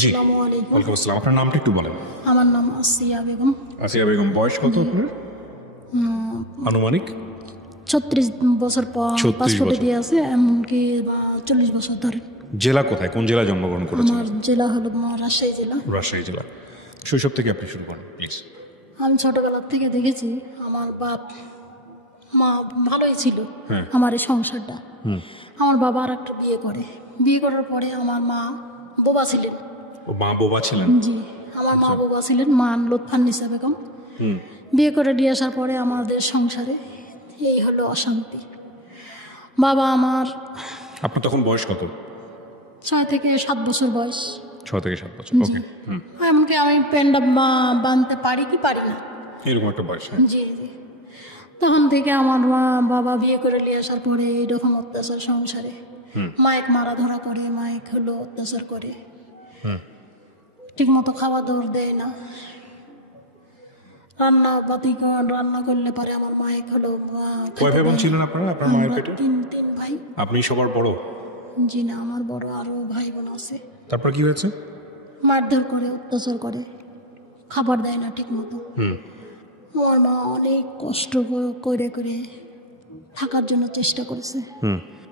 জি, আসসালামু আলাইকুম। ওয়ালাইকুম আসসালাম। আপনার নামটা একটু বলেন। আমার নাম আসিয়া বেগম। আসিয়া বেগম, বয়স কত আপনার আনুমানিক? 36 বছর 36 পাসপোর্টে বছর। দিয়ে আছে, এমনকি 40 বছর ধরে। জেলা কোথায়, কোন জেলায় জন্মগ্রহণ করেছেন? আমার জেলা হলো রাজশাহী জেলা। রাজশাহী জেলা। শৈশব থেকে আপনি শুরু করেন প্লিজ। আমি ছোটবেলার থেকে দেখেছি আমার বাপ মা ভালোই ছিল। হ্যাঁ। আমার এই সংসারটা, আমার বাবা আর একটা বিয়ে করার পরে আমার মা বোবা ছিলেন। ও মা বোবা ছিলেন? জি, আমার মা বোবা ছিলেন। মা লুৎফান্নিসা বেগম। বিয়ে করে নিয়ে আসার পরে আমাদের সংসারে এই হলো অশান্তি। বাবা আমার, আপনার তখন বয়স কত? 6 থেকে 7 বছর বয়স। 6 থেকে 7 বছর, ওকে। এমনকি আমি প্যান্ডা বানতে পারি কি পারি না। এরকম একটা বয়স। জি জি। তখন থেকে আমার বাবা বিয়ে করে নিয়ে আসার পরে এইরকম অত্যাচার সংসারে। মাইক মারা ধরা করে, মাইক হলো অত্যাচার করে, ঠিক মতো খাওয়া দাওয়ার দেয় না। রান্না করলে পরে আমার মাইক হলো কয় ভাই বোন ছিলেন আপনারা, আপনার মায়ের পেটে? তিন ভাই। আপনি সবার বড়? জি না, আমার বড় আরো ভাই বোন আছে। তারপর কি হয়েছে? মারধর করে, অত্যাচার করে, খাবার দেয় না ঠিক মতো। আমার মা অনেক কষ্ট করে করে থাকার জন্য চেষ্টা করেছে।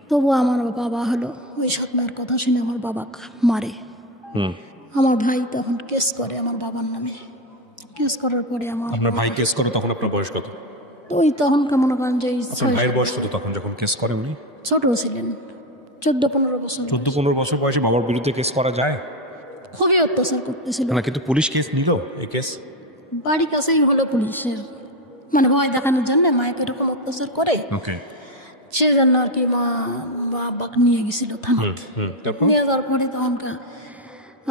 তবু আমার বাবা হলো ওই সৎমার কথা শুনে আমার বাবা মারে। আমার ভাই তখন কেস করে আমার বাবার নামে। কেস করার পরে আপনার ভাই কেস করে, তখন আপনার বয়স কত? ওই তখন কেমন করেন যে আপনার ভাইয়ের বয়স কত তখন যখন কেস করে উনি? ছোট ছিলেন, 14-15 বছর। 14-15 বছর বয়সে বাবার বিরুদ্ধে কেস করা যায়? খুবই অত্যাচার করতেছিল না, কিন্তু পুলিশ কেস নিল এই কেস? বাড়ির কাছেই হলো পুলিশের, মানে ভয় দেখানোর জন্য মায়ের এরকম অত্যাচার করে, ওকে। সেজন্য আর কি মা বাবাকে নিয়ে গেছিল থানাতে। নিয়ে যাওয়ার পরে তখন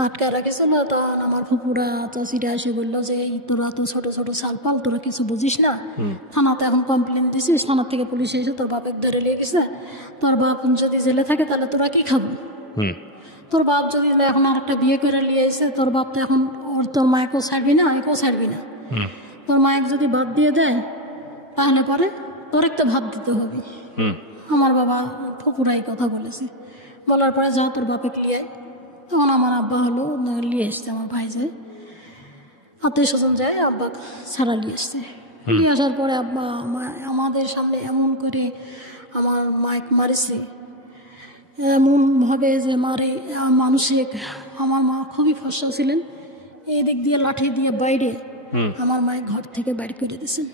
আটকা রাখেছিল। তখন আমার ফুপুরা চাষিরা এসে বললো যে এই তোরা তো ছোট ছোট সালপাল, তোরা কিছু বুঝিস না, থানাতে এখন কমপ্লেন দিছিস, থানার থেকে পুলিশ এসে তোর বাপের ধরে নিয়ে গেছে, তোর বাপ যদি জেলে থাকে তাহলে তোরা কি খাবো? তোর বাপ যদি এখন আর একটা বিয়ে করে নিয়ে এসে, তোর বাপ তো এখন তোর মায়েকেও ছাড়বি না, একেও ছাড়বি না। তোর মায়ের যদি ভাত দিয়ে দেয় তাহলে পরে তোর একটা ভাত দিতে হবে। আমার বাবা ফুপুরাই কথা বলেছে, বলার পরে যা তোর বাপে লিয়ে। তখন আমার আব্বা হলো নিয়ে এসছে, আমার ভাই যায় আত্মীয় স্বজন যায়, আব্বা ছাড়া নিয়ে এসছে। নিয়ে আসার পরে আব্বা আমাদের সামনে এমন করে আমার মাইক মারেছে, এমনভাবে যে মারে মানসিক। আমার মা খুবই ফর্সা ছিলেন, এই দিক দিয়ে লাঠি দিয়ে বাইরে আমার মায়ের ঘর থেকে বাইর করে দিয়েছেন।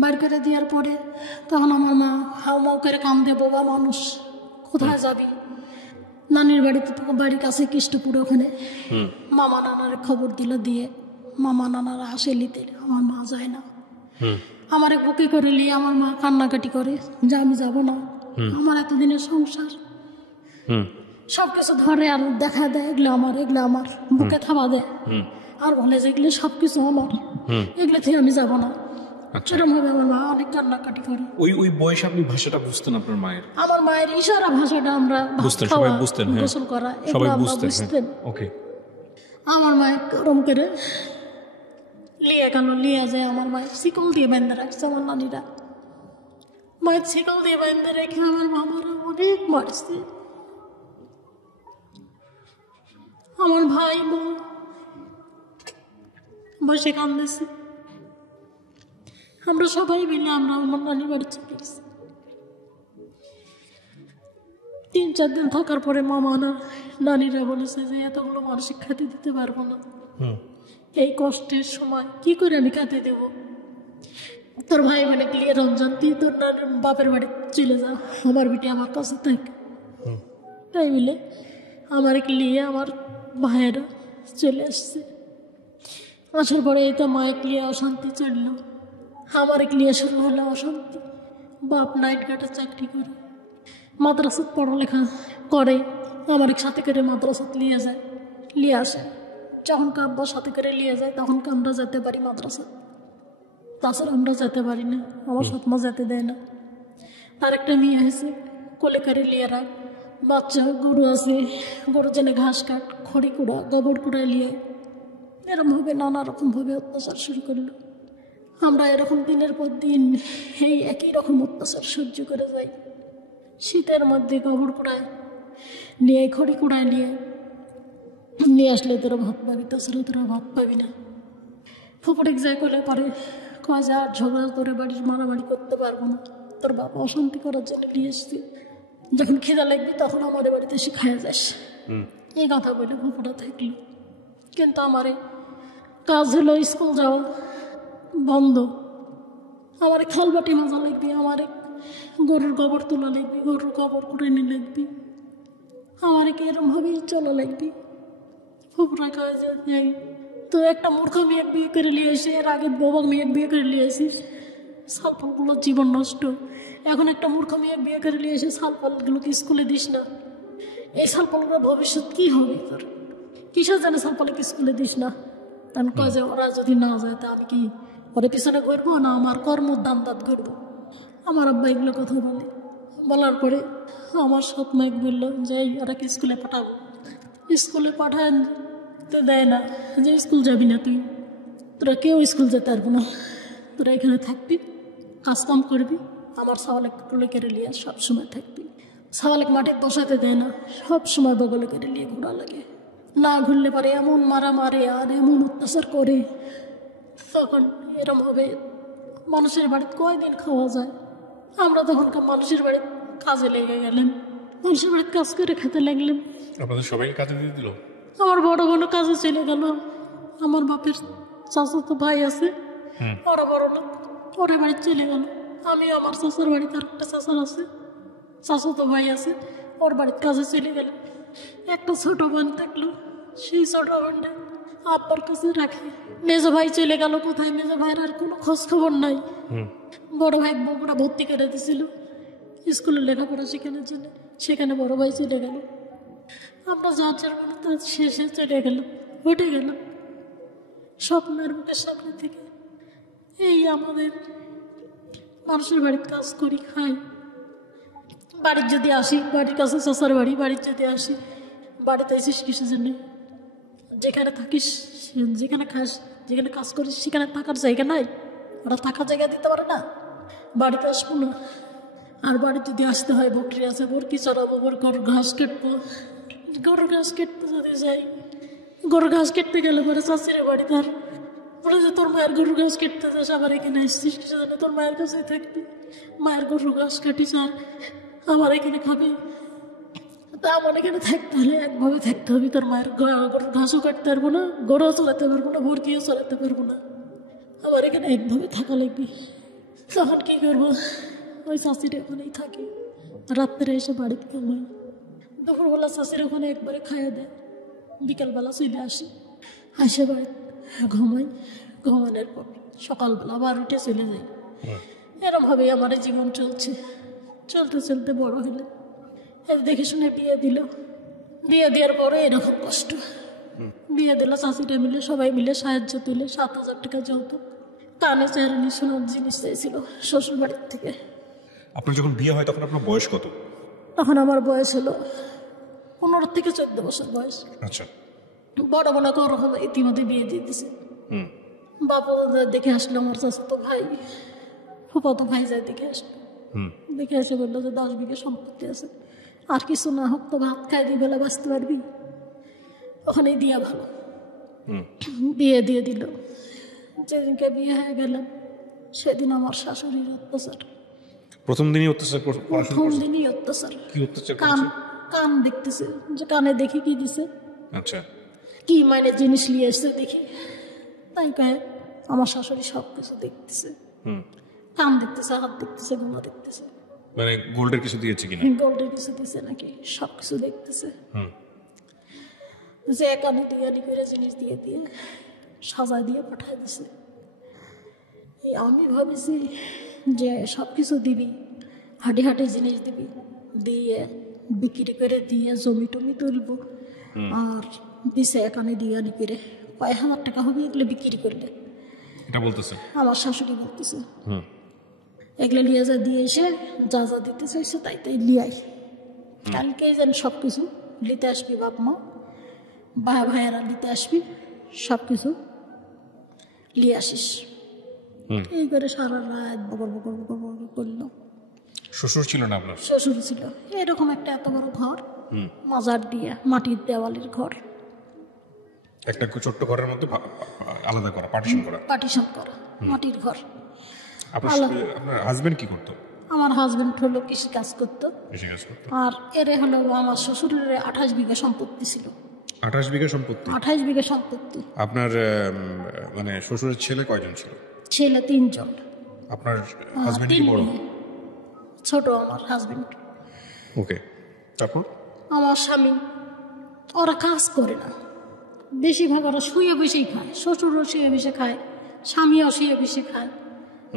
বাইর করে দেওয়ার পরে তখন আমার মা হাউমাউ করে কান্দে, বোবা মানুষ কোথায় যাবি? নানির বাড়িতে, বাড়ির কাছে কৃষ্টপুর, ওখানে মামা নানার খবর দিল, দিয়ে মামা নানারা আসে নিতে, আমার মা যায় না। আমার বুকে করে নিয়ে আমার মা কান্নাকাটি করে যে আমি যাব না, আমার এতদিনের সংসার সবকিছু ধরে আর দেখা দেয়, এগুলো আমার বুকে থাবা দেয় আর বলে যে এগুলো সবকিছু আমার, এগুলো থেকে আমি যাব না। এরকম ভাবে আমার মা অনেক কান্নাকাটি করে। ওই বয়সে আপনি ভাষাটা বুঝতেন আপনার মায়ের? আমার মায়ের ইশারা ভাষাটা আমরা বুঝতেন, সবাই বুঝতেন, গোসল করা সবাই এগুলো বুঝতেন। ওকে। আমার মায়ের গরম করে লিয়ে গেল, লিয়ে যায় আমার মায়ের শিকল দিয়ে বেঁধে রাখছে আমার নানিরা। মায়ের শিকল দিয়ে বেঁধে রেখে আমার মামারা অনেক মারছে। আমার ভাই বোন বসে কান্দেছে। আমরা সবাই মিলে আমরা আমার নানি বাড়ি চলে গেছি। 3-4 দিন থাকার পরে মামা নানিরা বলেছে যে এতগুলো মানসিক খেতে দিতে পারবো না, এই কষ্টের সময় কি করে আমি খেতে দেব? তোর ভাই মানে ক্লিয়ার রঞ্জন, তুই তোর বাপের বাড়ি চলে যা, আমার বেটি আমার কাছে থাকে। তাই বলে আমার ক্লিয়ে আমার ভাইয়েরা চলে আসছে। আসার পরে এই তো মায়ের ক্লিয়ে অশান্তি চলল, আমার ক্লিয়ে শুরু হলো অশান্তি। বাপ নাইট গার্ডের চাকরি করে, মাদ্রাসাত পড়ালেখা করে, আমার সাথে করে মাদ্রাসাত নিয়ে আসে। যখন আব্বা সাথে করে নিয়ে যায় তখন আমরা যেতে পারি মাদ্রাসা, তাছাড়া আমরা যেতে পারি না, আমার সৎমা যেতে দেয় না। আর একটা মেয়ে হয়েছে, কোলে করে নিয়ে রাখ, বাচ্চা গরু আছে, গরু জেনে ঘাস কাট, খড়ি কুড়া, গোবর কুড়া নিয়ে এরকমভাবে নানা রকমভাবে অত্যাচার শুরু করলো। আমরা এরকম দিনের পর দিন এই একই রকম অত্যাচার সহ্য করে যাই। শীতের মধ্যে গোবর কুড়ায় নিয়ে, খড়ি কুড়ায় নিয়ে নিয়ে আসলে তোরা ভাত পাবি, তাছাড়া তোরা ভাত পাবি না। ফুপুরিক যাই করলে পারে কয় যে আর ঝগড়া করে বাড়ির মারামারি করতে পারবো না, তোর বাবা অশান্তি করার জন্য নিয়ে এসছি, যখন খিদা লাগবে তখন আমাদের বাড়িতে এসে খাইয়া যাস। এই কথা বলে ফুপুটা থাকলো। কিন্তু আমার কাজ হলো স্কুল যাওয়া বন্ধ, আমার খালবাটি মাজা লাগবে, আমার গরুর গোবর তোলা লাগবে, গরুর গোবর করে নিয়ে লাগবে, আমার এরমভাবেই চলা লাগবে। ফুপুরা কয় যে তো একটা মূর্খ মেয়ে বিয়ে করে নিয়ে এসে এর আগে বাবা মেয়ে বিয়ে করে নিয়ে আসিস, সালফলগুলোর জীবন নষ্ট। এখন একটা মূর্খ মেয়ে বিয়ে করে নিয়ে এসে সালফলগুলোকে স্কুলে দিস না, এই সালফলগুলোর ভবিষ্যৎ কী হবে তোর? কিসের জানে সালফলকে স্কুলে দিস না? কারণ কয় যে ওরা যদি না যায় তা আমি কি ওরে পিছনে ঘুরবো না আমার কর্মর দাম দাঁত ঘুরবো? আমার আব্বা এগুলো কথা বলে, বলার পরে আমার সৎ মাইক বললো যে ওরাকে স্কুলে পাঠাবো। স্কুলে পাঠায় তো দেয় না, যে স্কুল যাবি না তুই, তোরা কেউ স্কুল যেতে পারবো না, তোরা এখানে থাকবি, কাজকাম করবি, আমার সাওয়ালেক তুলে কেড়ে নিয়ে সবসময় থাকবি। সাওয়ালেক মাঠে বসাতে দেয় না, সবসময় বগলে কেড়ে নিয়ে ঘোরা লাগে, না ঘুরলে পারে এমন মারা মারে আর এমন অত্যাচার করে। তখন এরম হবে মানুষের বাড়িতে কয়দিন খাওয়া যায়? আমরা তখনকার মানুষের বাড়িতে কাজে লেগে গেলাম, মানুষের বাড়িতে কাজ করে খেতে লাগলাম। আপনাদের সবাইকে কাজে দিয়ে দিল? আমার বড় বোনও কাজে চলে গেল, আমার বাপের চাচাতো ভাই আছে, ওরা বড় লোক, ওরা বাড়িতে চলে গেল। আমি আমার চাচার বাড়িতে আর একটা চাচার আছে, চাচাতো ভাই আছে, ওর বাড়িতে কাজে চলে গেল। একটা ছোট বোন থাকলো, সেই ছোট বোনটা আব্বার কাছে রাখে। মেজো ভাই চলে গেল কোথায়, মেজো ভাইয়ের আর কোনো খোঁজ খবর নাই। বড় ভাই বগুড়া ভর্তি করে দিয়েছিল স্কুলে লেখাপড়া শেখানোর জন্য, সেখানে বড় ভাই চলে গেল। আমরা যার যার মনে তার শেষে চলে গেলাম, উঠে গেলাম স্বপ্নের মুখের সামনে থেকে। এই আমাদের মানুষের বাড়িতে কাজ করি, খাই। বাড়ির যদি আসি, বাড়ির কাছে চাচার বাড়ি, বাড়ির যদি আসি, বাড়িতে এসিস কিসের জন্য? যেখানে থাকিস, যেখানে খাস, যেখানে কাজ করিস সেখানে থাকার জায়গা নাই, ওরা থাকার জায়গা দিতে পারে না। বাড়িতে আসবো না, আর বাড়ি যদি আসতে হয় বকরি আছে, বরকি চড়াবো, গরুর ঘাস কাটবো। গরুর ঘাস কাটতে যদি যাই, গরুর ঘাস কাটতে গেলে পরে চাষির বাড়ি তার বলে যে তোর মায়ের গরুর ঘাস কাটতে যাস, আবার এখানে আসছিস কিছু জানে, তোর মায়ের কাছেই থাকবি, মায়ের গরুর ঘাস কাটিস আর আমার এখানে খাবি। তা আমার এখানে থাকতে হলে একভাবে থাকতে হবে, তোর মায়ের গরুর ঘাসও কাটতে পারবো না, গরুও চলাতে পারবো না, বরকিও চলাতে পারবো না, আমার এখানে একভাবে থাকা লাগবে। তখন কী করবো? ওই চাষির ওখানেই থাকি, রাত্রে এসে বাড়িতে ঘুমাই। দুপুরবেলা চাষির ওখানে একবারে খাইয়ে দেয়, বিকালবেলা চলে আসি, আসে বাড়িতে ঘুমাই, ঘুমানোর পর সকালবেলা আবার উঠে চলে যাই। এরমভাবেই আমার জীবন চলছে। চলতে চলতে বড় হলে দেখে শুনে বিয়ে দিল, বিয়ে দেওয়ার পরে এরকম কষ্ট। বিয়ে দিল চাষিটা মিলে, সবাই মিলে সাহায্য তুলে 7,000 টাকা যৌতুক, কানে চাইনি সোনার জিনিস চাইছিল শ্বশুর বাড়ির থেকে। আপনার যখন বিয়ে হয় তখন আপনার বয়স কত? তখন আমার বয়স হলো 15 থেকে 14 বছর বয়স। আচ্ছা। বড় বোনাকে ওরকম ইতিমধ্যে বিয়ে দিয়ে দিছে। বাবা দেখে আসলো, আমার চাচাতো ভাই, ফুফাতো ভাই যায় দেখে আসলো, দেখে এসে বললো যে 10 বিঘা সম্পত্তি আছে, আর কিছু না হোক তো ভাত খাই দিয়ে বেলা বাঁচতে পারবি, ওখানেই দিয়া ভালো। বিয়ে দিয়ে দিল। যেদিনকে বিয়ে হয়ে গেলাম সেদিন আমার শাশুড়ির অত্যাচার, প্রথম দিনই অত্যাচার? প্রথম দিনই অত্যাচার। কি অত্যাচার? কান দেখতেছে, যে কানে দেখি কি দিছে, আচ্ছা, কি মানে জিনিস নিয়ে এসছে দেখি, তাই কয়ে আমার শাশুড়ি সব কিছু দেখতেছে, কান দেখতেছে, হাত দেখতেছে, গোনা দেখতেছে, মানে গোল্ডের কিছু দিয়েছে কিনা, গোল্ডের কিছু দিছে নাকি, সব কিছু দেখতেছে। যে কানে টিয়ালি করে জিনিস দিয়ে দিয়ে সাজায় দিয়ে পাঠায় দিছে। আমি ভাবিছি যে সব কিছু দিবি, হাঁটি হাঁটি জিনিস দিবি, দিয়ে বিক্রি করে দিয়ে জমি টমি তুলবো, আর দিছে এখানে দিয়ে আনি করে কয়েক হাজার টাকা হবে এগুলো বিক্রি করলে। এটা বলতেছে আমার শাশুড়ি বলতেছে এগুলো নিয়ে যা দিয়ে এসে যা যা দিতে চাইছে তাই তাই লিয়াই, কালকেই যেন সব কিছু নিতে আসবি, বাপ মা ভাই ভাইয়েরা নিতে আসবি, সব কিছু নিয়ে আসিস। এই করে সারা রাত বকর বকর বকর বকর করলো। শ্বশুর ছিল না আপনার? শ্বশুর ছিল। এরকম একটা এত বড় ঘর, মাজার দিয়ে মাটির দেওয়ালের ঘর, একটা ছোট্ট ঘরের মধ্যে আলাদা করা, পার্টিশন করা। মাটির ঘর। আপনার হাজবেন্ড কি করতো? আমার হাজবেন্ড হলো কৃষি কাজ করতো। আর এরে হলো আমার শ্বশুরের 28 বিঘা সম্পত্তি ছিল। 28 বিঘা সম্পত্তি? 28 বিঘা সম্পত্তি। আপনার মানে শ্বশুরের ছেলে কয়জন ছিল? ছেলে 3 জন। আপনার হাজবেন্ড কি বড়? ছোট আমার হাজবেন্ড। ওকে, তারপর? আমার স্বামী ওরা কাজ করে না, বেশিরভাগ ওরা শুয়ে বসেই খায়। শ্বশুরও শুয়ে বসে খায়, স্বামীও শুয়ে বসে খায়।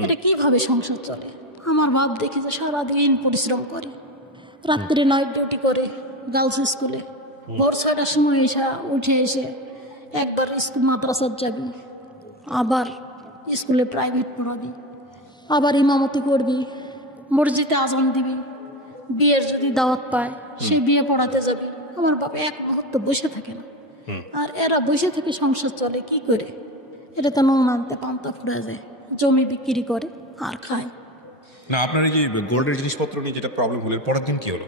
এটা কিভাবে সংসার চলে? আমার বাপ দেখি যে সারাদিন পরিশ্রম করে, রাত্রে নাইট ডিউটি করে গার্লস স্কুলে। ভোর 6টার সময় উঠে এসে একবার স্কুল মাদ্রাসার যাবি, আবার স্কুলে প্রাইভেট পড়াবি, আবার ইমামতি করবি, মসজিদে আজান দিবি, বিয়ের যদি দাওয়াত পায় সেই বিয়ে পড়াতে যাবি। আমার বাবা এক মুহূর্ত বসে থাকে না। আর এরা বসে থেকে সংসার চলে কি করে? এটা তো নুন আনতে পান্তা ফুরা যায়, জমি বিক্রি করে আর খায়। না, আপনার এই যে গোল্ডের জিনিসপত্র নিয়ে যেটা প্রবলেম হলো, পরের দিন কি হলো?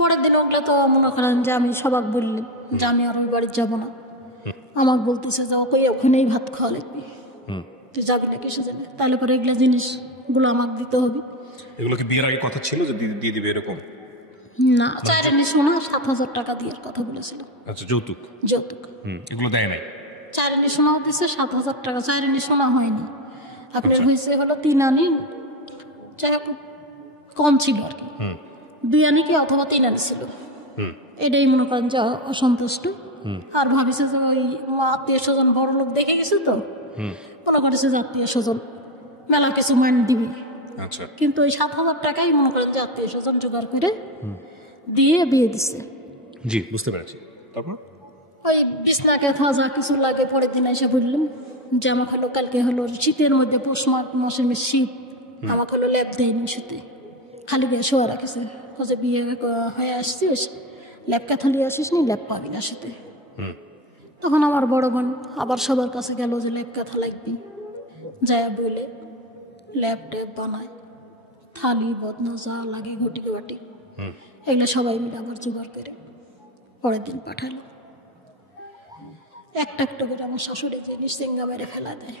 পরের দিন ওগুলো তো মনে করেন যে আমি সবাক বললাম যে আমি আর ওই বাড়ি যাবো না। আমাকে বলতেছে যে ওকে ওখানেই ভাত খাওয়া লাগবে, তুই যাবি না কিসে জানে? তাহলে পরে এগুলো জিনিসগুলো আমাকে দিতে হবে। এগুলো কি বিয়ের আগে কথা ছিল যে দিয়ে দিবে এরকম? না, চাইরেনি শোনা 7,000 টাকা দিয়ে কথা বলেছিল। আচ্ছা, যৌতুক? যৌতুক। এগুলো দেয় নাই? চাইরেনি শোনাও দিচ্ছে 7,000 টাকা। চাইরেনি শোনা হয়নি, আপনার হয়েছে হলো 3 আনি, যাই হোক কম ছিল আর কি। 2 আনি কি অথবা 3 আনি ছিল। এটাই মনে করেন যে অসন্তুষ্ট। আর ভাবিছে যে ওই আত্মীয় স্বজন বড় লোক দেখে গেছে তো, মনে করেছে যে আত্মীয় স্বজন মেলা কিছু মান দিবি। আচ্ছা, কিন্তু ওই 7,000 টাকাই মনে করেন যে আত্মীয় স্বজন জোগাড় করে দিয়ে বিয়ে দিচ্ছে। জি, বুঝতে পেরেছি। তারপর ওই বিছনা কেথা যা কিছু লাগে পরের দিন এসে বললাম যে আমাকে হলো কালকে হলো শীতের মধ্যে পৌষ মাসের শীত, আমাকে হলো ল্যাপ দেয়নি শীতে, খালি দিয়ে শোয়া রাখেছে। হচ্ছে বিয়ে হয়ে আসছিস, ল্যাপ কাঁথা নিয়ে আসিস নি, ল্যাপ পাবি না শীতে। তখন আমার বড় বোন আবার সবার কাছে গেল যে ল্যাপ কাঁথা লাগবি, যায় বলে ল্যাপ ট্যাপ বানায়, থালি বদনা যা লাগে ঘটি বাটি এগুলো সবাই মিলে আবার জোগাড় করে পরের দিন পাঠালো। একটা একটা করে আমার শাশুড়ি জিনিস চেঙ্গা মেরে ফেলা দেয়,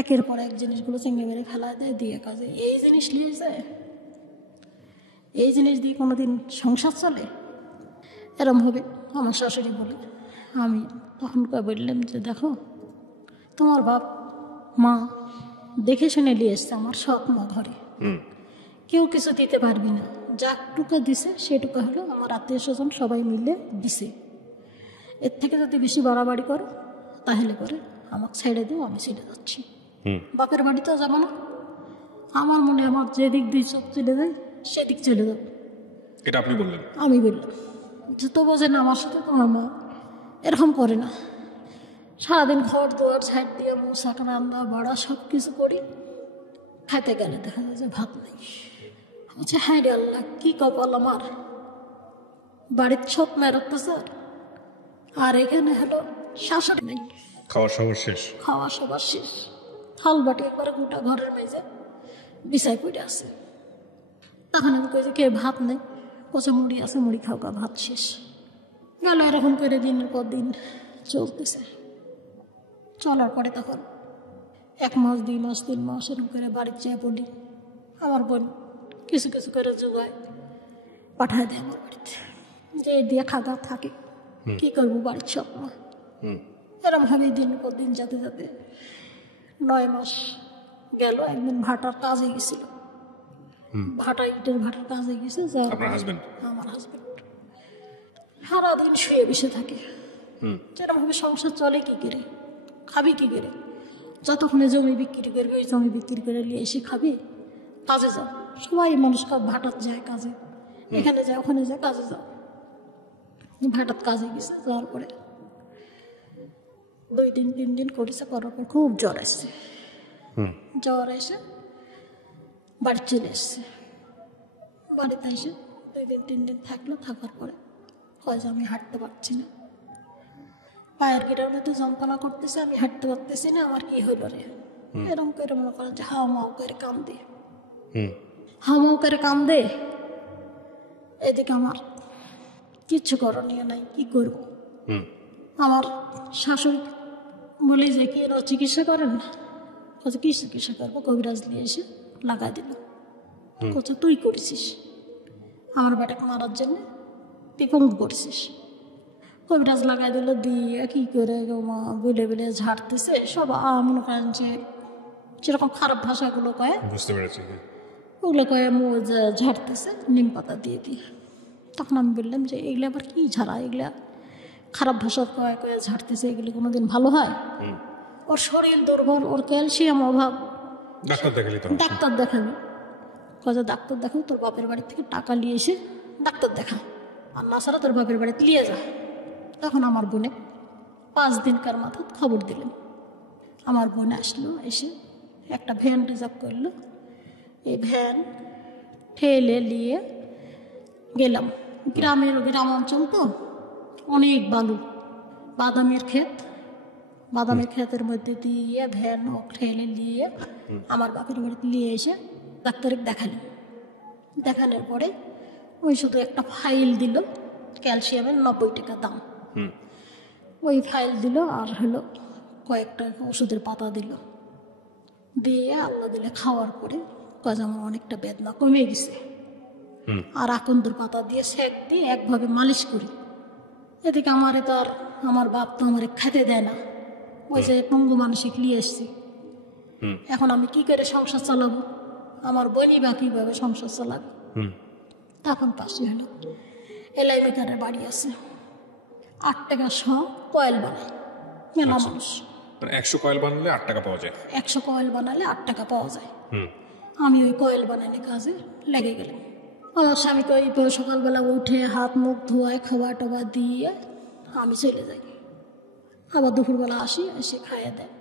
একের পর এক জিনিসগুলো চেঙ্গা মেরে ফেলা দেয় দিয়ে কাজে এই জিনিস নিয়ে যায়, এই জিনিস দিয়ে কোনোদিন সংসার চলে? এরম হবে? আমার শাশুড়ি বলে। আমি তখন বললাম যে দেখো, তোমার বাপ মা দেখে শুনে নিয়ে এসছে আমার সৎ মা ঘরে, কেউ কিছু দিতে পারবি না, যাটুকু দিছে সেটুকু হলো আমার আত্মীয় স্বজন সবাই মিলে দিছে। এর থেকে যদি বেশি বাড়াবাড়ি করে তাহলে করে আমাকে ছেড়ে দেও, আমি ছেড়ে যাচ্ছি, বাপের বাড়িতেও যাবো না। আমার মনে আমার যেদিক দিয়ে চোখ চলে যায় সেদিক চলে যাবো। এটা আপনি বললেন? আমি বললাম যে তো বোঝে না আমার সাথে তোমার মা এরকম করে না, সারাদিন ঘর দুয়ার ছাড় দিয়ে মশা রান্না বাড়া সব কিছু করি, খাইতে গেলে দেখা যায় যে ভাত নেই। বলছে হ্যাঁ রে আল্লাহ, কি কপাল আমার, বাড়ির ছক মেরোতেছে আর এখানে হলো শাশুড়ি নেই, খাওয়া সবার শেষ, খাওয়া সবার শেষ, থাল বাটি একবারে গোটা ঘরের মেঝে বিছাই পড়ে আছে। তখন আমি কই যে কে ভাত নেই, কোচা মুড়ি আছে, মুড়ি খাওয়া, ভাত শেষ। গেল এরকম করে দিনের পর দিন চলতেছে। চলার পরে তখন 1 মাস 2 মাস 3 মাস এরকম করে বাড়ির চেয়ে বলি, আমার বোন কিছু কিছু করে জোগায় পাঠায় দেয় আমার বাড়িতে, যে দিয়ে খাওয়া থাকে, কি করবো বাড়ির সব মা। এরকম ভাবে দিনের পর দিন যেতে যেতে 9 মাস গেল। একদিন ভাটার কাজে গেছিল, ভাটা ইটের ভাটার কাজে গেছে। আমার হাজবেন্ড সারাদিন শুয়ে বসে থাকে, যেরকম ভাবে সংসার চলে কি করে, খাবি কি করে? যতক্ষণে জমি বিক্রি করবি ওই জমি বিক্রি করে নিয়ে এসে খাবি, কাজে যাও। সবাই মানুষ ভাটাত যায় কাজে, এখানে যায় ওখানে যায়, কাজে যাও। ভাটাত কাজে গেছে, যাওয়ার পরে 2 দিন 3 দিন করেছে, করার পর খুব জ্বর আসছে। জ্বর এসে বাড়ি চলে এসছে। বাড়িতে এসে 2 দিন 3 দিন থাকলো, থাকার পরে হয় যে আমি হাঁটতে পারছি না, পায়ের গিটার মধ্যে যন্ত্রণা করতেছে, আমি হাঁটতে পারতেছি না, আমার কি হলো রে? এরকম করে মনে করেন যে হাও মাও করে কান্দে, হাও মাও করে কান্দে। এদিকে আমার কিচ্ছু করণীয় নাই, কি করবো? আমার শাশুড়ি বলি যে কি এরা চিকিৎসা করেন না, বলছে কি চিকিৎসা করবো, কবিরাজ নিয়ে এসে লাগাই দিল। বলছে তুই করেছিস আমার বেটাকে মারার জন্য, তুই পঙ্গু করছিস। কবিরাজ লাগাই দিল, দিয়ে কি করে মা বলে বলে ঝাড়তেছে সব। মনে করেন যে যেরকম খারাপ ভাষাগুলো কয়, বুঝতে পেরেছি। ওগুলো কয়ে ঝাড়তেছে নিম পাতা দিয়ে দিয়ে। তখন আমি বললাম যে এগুলো আবার কি ঝাড়া, এগুলা খারাপ ভাষা কয়ে কয়ে ঝাড়তেছে, এগুলো কোনোদিন ভালো হয়? ওর শরীর দুর্বল, ওর ক্যালসিয়াম অভাব, ডাক্তার দেখালি তো? ডাক্তার দেখাবি। কয়ে ডাক্তার দেখাবো, তোর বাপের বাড়ি থেকে টাকা নিয়ে এসে ডাক্তার দেখা, আর না ছাড়া তোর বাপের বাড়িতে নিয়ে যা। তখন আমার বোনে 5 দিনকার মাথা খবর দিলেন। আমার বোন আসলো, এসে একটা ভ্যান রিজার্ভ করলো। এই ভ্যান ঠেলে নিয়ে গেলাম। গ্রাম অঞ্চল তো, অনেক বালু, বাদামের ক্ষেত, বাদামের ক্ষেতের মধ্যে দিয়ে ভ্যান ঠেলে নিয়ে আমার বাপের বাড়িতে নিয়ে এসে ডাক্তারকে দেখালাম। দেখানোর পরে ওই শুধু একটা ফাইল দিল, ক্যালসিয়ামের 90 টাকা দাম। ওই ফাইল দিল, আর হলো কয়েকটা ওষুধের পাতা দিল, দিয়ে আল্লাহ দিলে খাওয়ার পরে কাজ আমার অনেকটা বেদনা কমে গেছে। আর আকন্দর পাতা দিয়ে সেক দিয়ে একভাবে মালিশ করি। এদিকে আমারে তো আর আমার বাপ তো আমারে খেতে দেয় না, ওই যে পঙ্গু মানসিক নিয়ে এসছি। এখন আমি কি করে সংসার চালাবো, আমার বোনই বা কীভাবে সংসার চালাবে? তখন পাশে হলো এলাই মেকারের বাড়ি আছে, 8 টাকা কয়েল বানায় মেলা মানুষ। 100 কয়েল বানালে 8 টাকা পাওয়া যায়? 100 কয়েল বানালে 8 টাকা পাওয়া যায়। আমি ওই কয়েল বানানোর কাজে লেগে গেলাম। আমার স্বামীকে ওই সকালবেলা উঠে হাত মুখ ধোয়ায়, খাবার টাবার দিয়ে আমি চলে যাই। আবার দুপুরবেলা আসি, এসে খাইয়ে দেয়,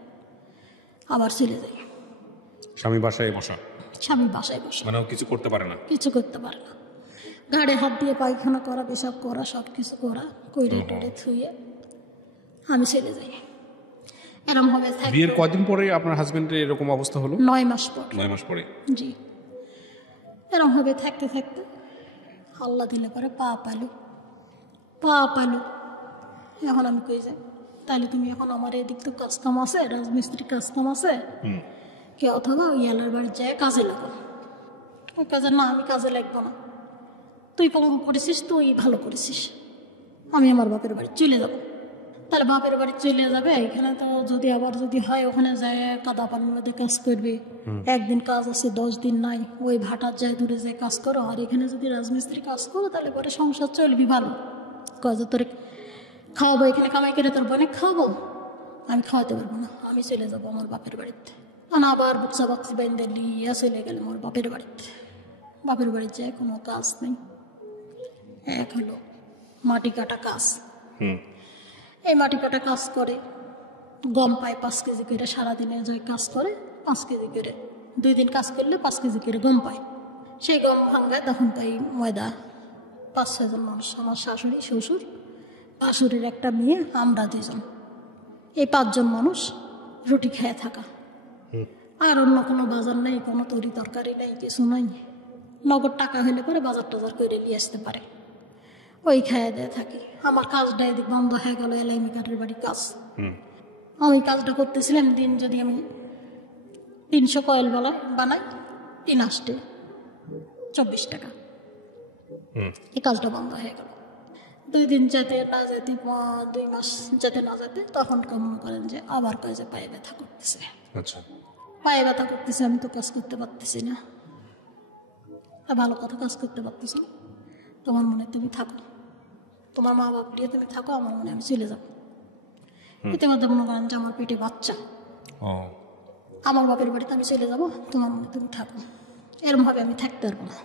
আবার চলে যাই। স্বামী বাসায় বসা? স্বামী বাসায় বসে, মানে কিছু করতে পারে না? কিছু করতে পারে না। ঘাড়ে হাত দিয়ে পায়খানা করা, পেশাব করা, সব কিছু করা, কইরে টরে থুয়ে আমি চলে যাই। এরম হবে। বিয়ের কদিন পরে আপনার হাজবেন্ডের এরকম অবস্থা হলো? 9 মাস পর। 9 মাস পরে? জি। এরম হবে থাকতে থাকতে আল্লাহ দিলে পরে পা পাইলো। এখন আমি কই যাই, তাহলে তুমি এখন আমার এদিক তো কাজ কাম আছে, রাজমিস্ত্রি কাজ কাম আছে, কে অথবা ওই এলার বাড়ি যায় কাজে লাগো। ওই কাজে না, আমি কাজে লাগবো না, তুই কম করেছিস, তুই ভালো করেছিস, আমি আমার বাপের বাড়ি চলে যাবো। তাহলে বাপের বাড়ি চলে যাবে, এখানে তো যদি হয় ওখানে যায় কাদা পানির মধ্যে কাজ করবে, একদিন কাজ আছে 10 দিন নাই, ওই ভাটার যায় দূরে যায় কাজ করো, আর এখানে যদি রাজমিস্ত্রি কাজ করো তাহলে পরে সংসার চলবি ভালো। কাজ তোর খাওয়াবো, এখানে কামাই করে তোর বোনে খাওয়াবো, আমি খাওয়াতে পারবো না, আমি চলে যাবো আমার বাপের বাড়িতে। আবার বুকসা বাক্সি বেঁধে নিয়ে চলে গেলাম আমার বাপের বাড়িতে। বাপের বাড়িতে যায় কোনো কাজ নেই, এক হলো মাটি কাটা কাজ। এই মাটি কাটা কাজ করে, গম পায় 5 কেজি করে, সারাদিনে যায় কাজ করে 5 কেজি করে, 2 দিন কাজ করলে 5 কেজি করে গম পায়। সেই গম ভাঙ্গায় তখন তাই ময়দা। 5-6 জন মানুষ, আমার শাশুড়ি, শ্বশুর, শাশুড়ির একটা মেয়ে, আমরা 2 জন, এই 5 জন মানুষ রুটি খেয়ে থাকা। আর অন্য কোনো বাজার নেই, কোনো তরি তরকারি নেই, কিছু নাই। নগদ টাকা হলে পরে বাজার টাজার করে নিয়ে আসতে পারে, ওই খাইয়ে দিয়ে থাকি। আমার কাজটা এদিক বন্ধ হয়ে গেল, এলাই মেকারের বাড়ি কাজ। আমি কাজটা করতেছিলাম, দিন যদি আমি 300 কয়েল বানাই, 3 আসতে 24 টাকা। এই কাজটা বন্ধ হয়ে গেল। 2 দিন যেতে না যেতে, 2 মাস যেতে না যেতে, তখন মনে করেন যে আবার কাজে পায়ে ব্যথা করতেছে। আচ্ছা, পায়ে ব্যথা করতেছে, আমি তো কাজ করতে পারতেছি না, ভালো কথা কাজ করতে পারতেছি না। তোমার মনে তুমি থাকো, তোমার মা বাপ নিয়ে তুমি থাকো, আমার মনে আমি চলে যাবো। এতে মধ্যে মনে করেন যে আমার পেটে বাচ্চা, আমার বাপের বাড়িতে আমি চলে যাবো, তোমার মনে তুমি থাকো। এরমভাবে আমি থাকতে পারবো না।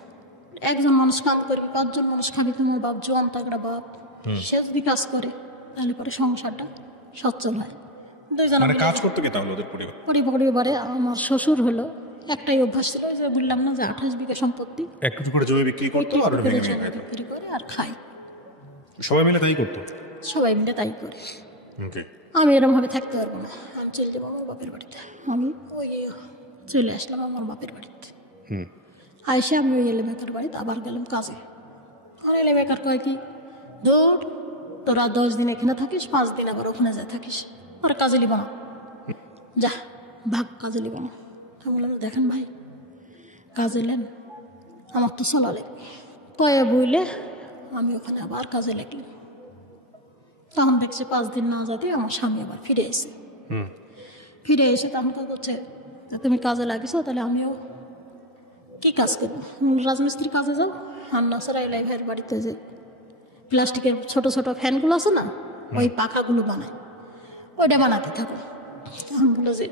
একজন মানুষ কাম করবি, 5 জন মানুষ খাবি, তোমার বাপ জোয়ান তাগড়া বাপ, সে যদি কাজ করে তাহলে পরে সংসারটা সচ্ছল হয়। 2 জন কাজ করতে কে তাহলে ওদের পরিবারে আমার শ্বশুর হলো একটাই অভ্যাস ছিল, যে বললাম না যে 28 বিঘা সম্পত্তি, একটু করে জমি বিক্রি করতো আর বিক্রি করে আর খাই। সবাই মিলে তাই করতো? সবাই মিলে তাই করে। আমি এরকম ভাবে থাকতে পারবো না, আমি চলে যাবো আমার বাপের বাড়িতে। আমি ওই চলে আসলাম আমার বাপের বাড়িতে। আইসে আমি ওই এলেমেকার বাড়িতে আবার গেলাম কাজে। আর এলেমেকার কয় কি, দৌড় তোরা 10 দিন এখানে থাকিস, 5 দিন আবার ওখানে যা থাকিস, আর কাজে লিব না, যা ভাগ, কাজে লিব না। আমি বললাম দেখেন ভাই, কাজে নেন, আমার তো চলা লাগবে। কয়ে বইলে আমি ওখানে আবার কাজে লাগলাম। তখন দেখছি 5 দিন না যেতে আমার স্বামী আবার ফিরে এসে তখন তো করছে তুমি কাজে লাগিস, তাহলে আমিও কি কাজ করবো, রাজমিস্ত্রির কাজে যাও। আর নাসারা এলাই ভাইয়ের বাড়িতে যে প্লাস্টিকের ছোট ছোট ফ্যানগুলো আছে না, ওই পাখাগুলো বানায়, ওইটা বানাতে থাকো। তখন বললো যে